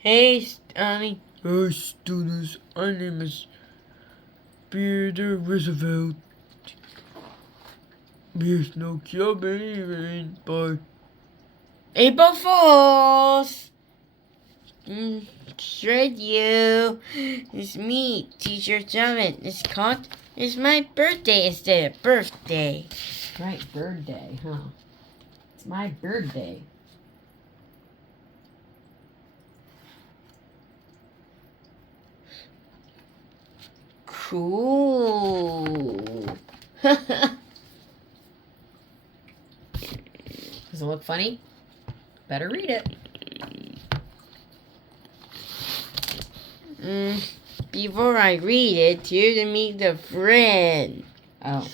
Hey, Stunning. Hey, students. My name is Peter Roosevelt. There's no killing by April Fools. Straight you. It's me, Teacher Summit. It's my birthday instead of birthday. Right, bird day, huh? It's my bird day. Cool. Does it look funny? Better read it. Before I read it, here to meet the friend. Oh.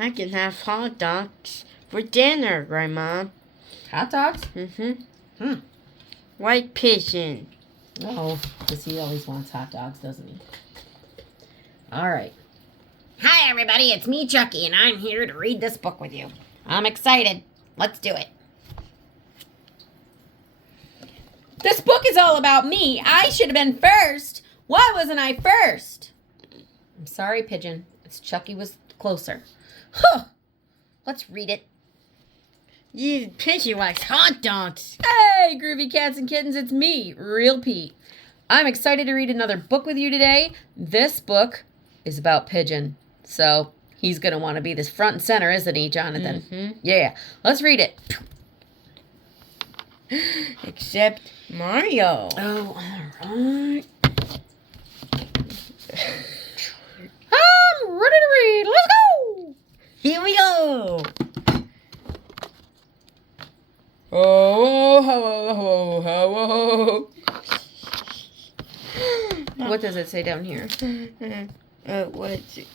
I can have hot dogs for dinner, Grandma. Hot dogs? Mm-hmm. White pigeon. Oh, because he always wants hot dogs, doesn't he? All right. Hi, everybody. It's me, Chucky, and I'm here to read this book with you. I'm excited. Let's do it. This book is all about me. I should have been first. Why wasn't I first? I'm sorry, Pigeon. It's Chucky was closer. Huh. Let's read it. You pigeon likes hot dogs. Hey, groovy cats and kittens, it's me, Real Pete. I'm excited to read another book with you today. This book is about Pigeon. So he's going to want to be this front and center, isn't he, Jonathan? Mm-hmm. Yeah. Let's read it. Except Mario. Oh, all right. I'm ready to read. Let's go. Here we go. What does it say down here? What's it?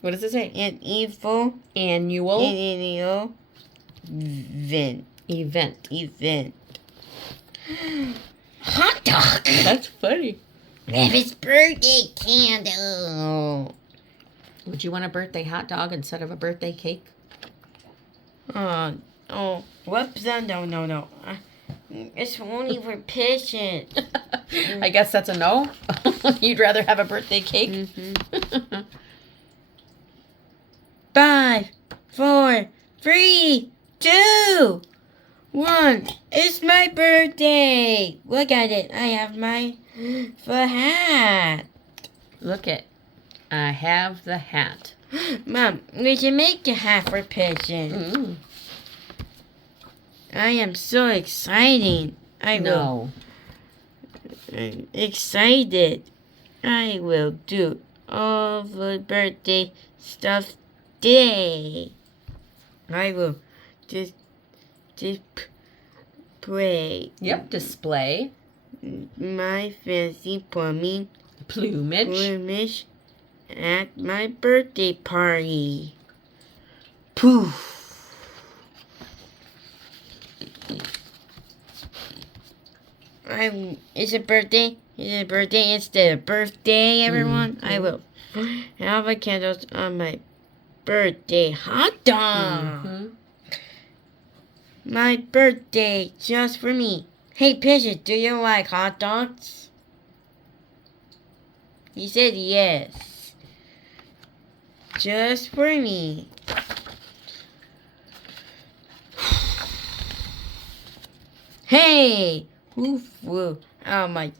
What does it say? An evil Annual event. event. Hot dog. That's funny. Have his birthday candle. Would you want a birthday hot dog instead of a birthday cake? Whoops! No. It's only for pigeons. I guess that's a no. You'd rather have a birthday cake? Mm-hmm. 5, 4, 3, 2, 1. It's my birthday. Look at it. I have my hat. Look it. I have the hat. Mom, we can make a hat for pigeons. Mm. I am so excited. No. I'm excited. I will do all the birthday stuff today. I will just play Yep, display. my fancy Plumage. at my birthday party. Poof. It's a birthday. It's a birthday instead of birthday, everyone. I will have a candles on my birthday hot dog. Mm-hmm. My birthday just for me. Hey, Pigeon, do you like hot dogs? He said yes. Just for me. Hey! Woof woof. Oh my.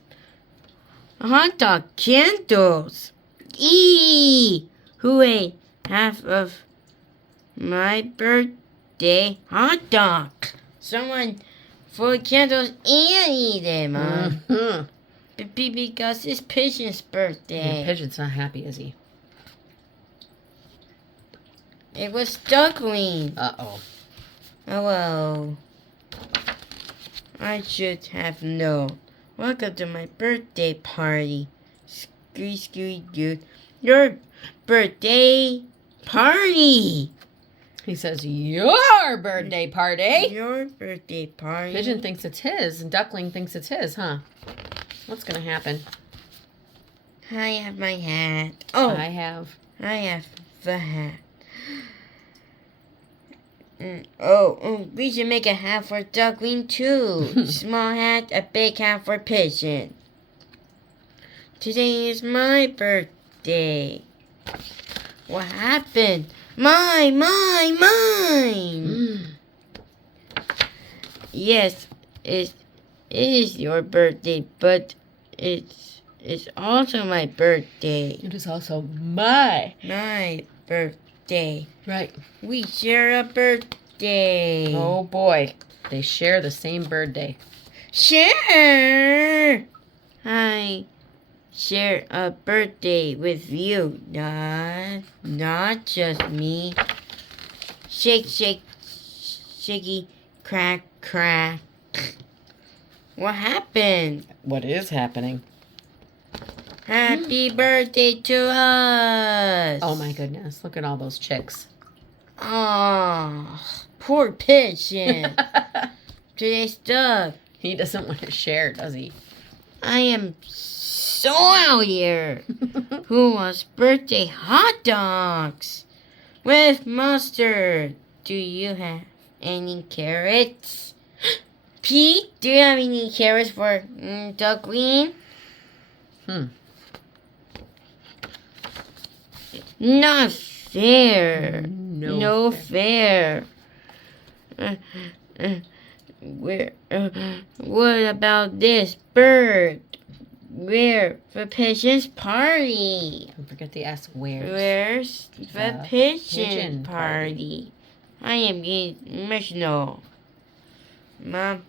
Hot dog candles. Eee! Who ate half of my birthday hot dog? Someone for candles and eat them, Mom. Mm-hmm. Because it's Pigeon's birthday. Yeah, Pigeon's not happy, is he? It was duckling. Uh-oh. Oh well. I should have known. Welcome to my birthday party. Scooty dude. Your birthday party. He says, your birthday party. Your birthday party. Pigeon thinks it's his, and Duckling thinks it's his, huh? What's going to happen? I have my hat. Oh, I have. I have the hat. We should make a hat for Duckling too. Small hat, a big hat for Pigeon. Today is my birthday. What happened? Mine! Yes, it is your birthday, but it's also my birthday. It is also my. My birthday. Right. We share a birthday. Oh boy. They share the same birthday. Share! I share a birthday with you, not just me. Shake, shake, shaky, crack, crack. What happened? What is happening? Happy birthday to us! Oh my goodness. Look at all those chicks. Oh, poor Pigeon. Today's stuck. He doesn't want to share, does he? I am so out here. Who wants birthday hot dogs with mustard? Do you have any carrots? Pete, do you have any carrots for Duckling? Not fair. No fair. What about this bird? Where the pigeon's party? Don't forget to ask where. Where's the pigeon party? I am getting emotional. Mom,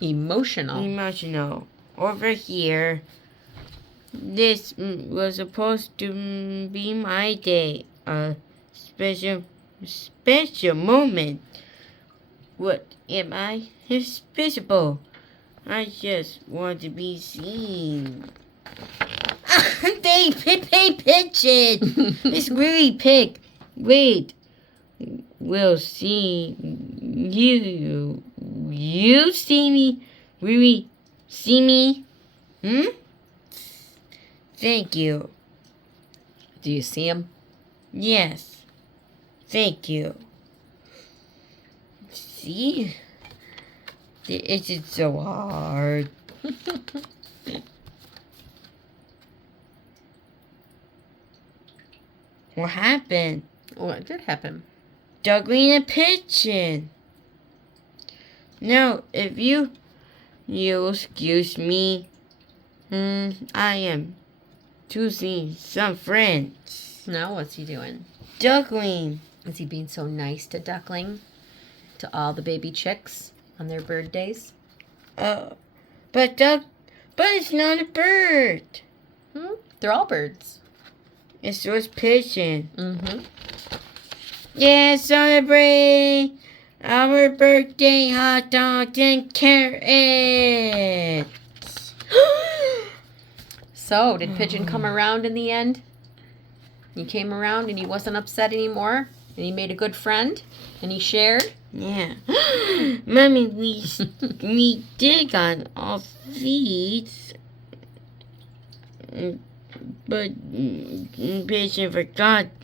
emotional. Over here. This was supposed to be my day. A special moment. What am I? Invisible. I just want to be seen. They pigeon. It's really pig. Wait. We'll see you. You see me? Really see me? Thank you. Do you see him? Yes. Thank you. See? It's so hard. What happened? What did happen? Juggling a pigeon. No, if you excuse me. I am choosing some friends. No, what's he doing? Duckling. Is he being so nice to Duckling? To all the baby chicks on their birthdays? But it's not a bird. They're all birds. It's just pigeon. Mm-hmm. Yeah, celebrate our birthday hot dogs and carrots. So, did Pigeon come around in the end? He came around and he wasn't upset anymore? And he made a good friend? And he shared? Yeah. Mommy, we did got all feet. But Pigeon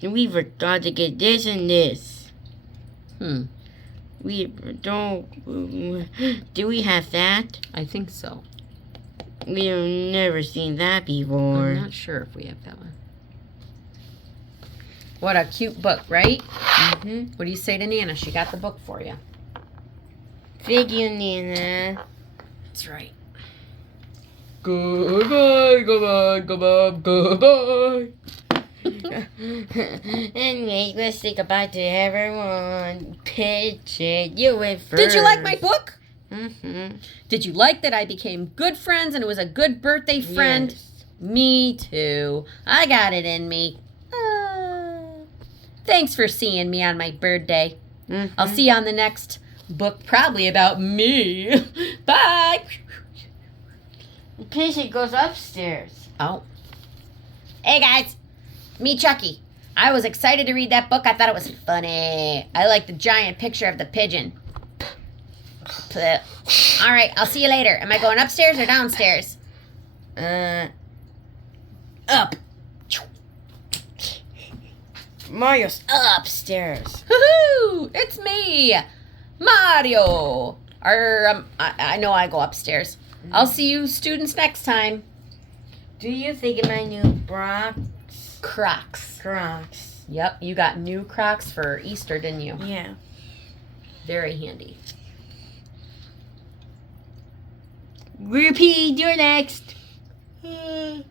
we forgot to get this and this. We don't, do we have that? I think so. We've never seen that before. I'm not sure if we have that one. What a cute book, right? Mm-hmm. What do you say to Nana? She got the book for you. Thank you, Nana. That's right. Goodbye. Anyway, let's say goodbye to everyone. Pigeon, you went first. Did you like my book? Mm-hmm. Did you like that I became good friends and it was a good birthday friend? Yes. Me too. I got it in me. Thanks for seeing me on my birthday. Mm-hmm. I'll see you on the next book, probably about me. Bye. Pigeon goes upstairs. Oh. Hey guys, me Chucky. I was excited to read that book. I thought it was funny. I like the giant picture of the pigeon. All right, I'll see you later. Am I going upstairs or downstairs? Up. Mario's upstairs. Woohoo! Woohoo! It's me, Mario. I know I go upstairs. I'll see you students next time. Do you think of my new Crocs. Crocs? Yep, you got new Crocs for Easter, didn't you? Yeah. Very handy. Groupie, you're next. Hey,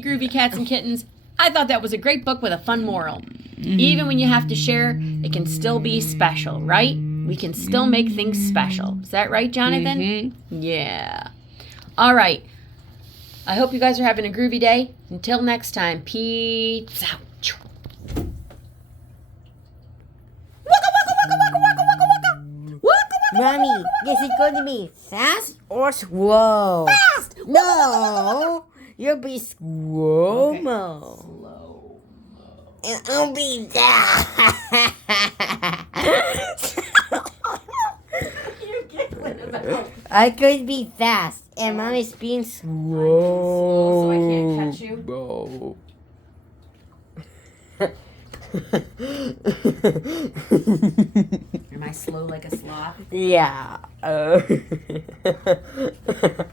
groovy cats and kittens. I thought that was a great book with a fun moral. Even when you have to share, it can still be special, right? We can still make things special. Is that right, Jonathan? Mm-hmm. Yeah. All right. I hope you guys are having a groovy day. Until next time, peace out. Mommy, is it going to be fast or slow? Fast! No, you'll be slow mo. Slow. And I'll be that. I could be fast, and Mommy's being slow. So I can't catch you? No. Am I slow like a sloth? Yeah.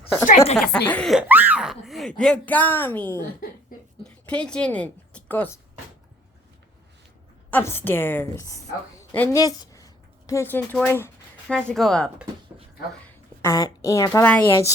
Strike like a snake. You got me. Pigeon and goes upstairs. Okay. And this pigeon toy has to go up. Okay. And bye-bye. And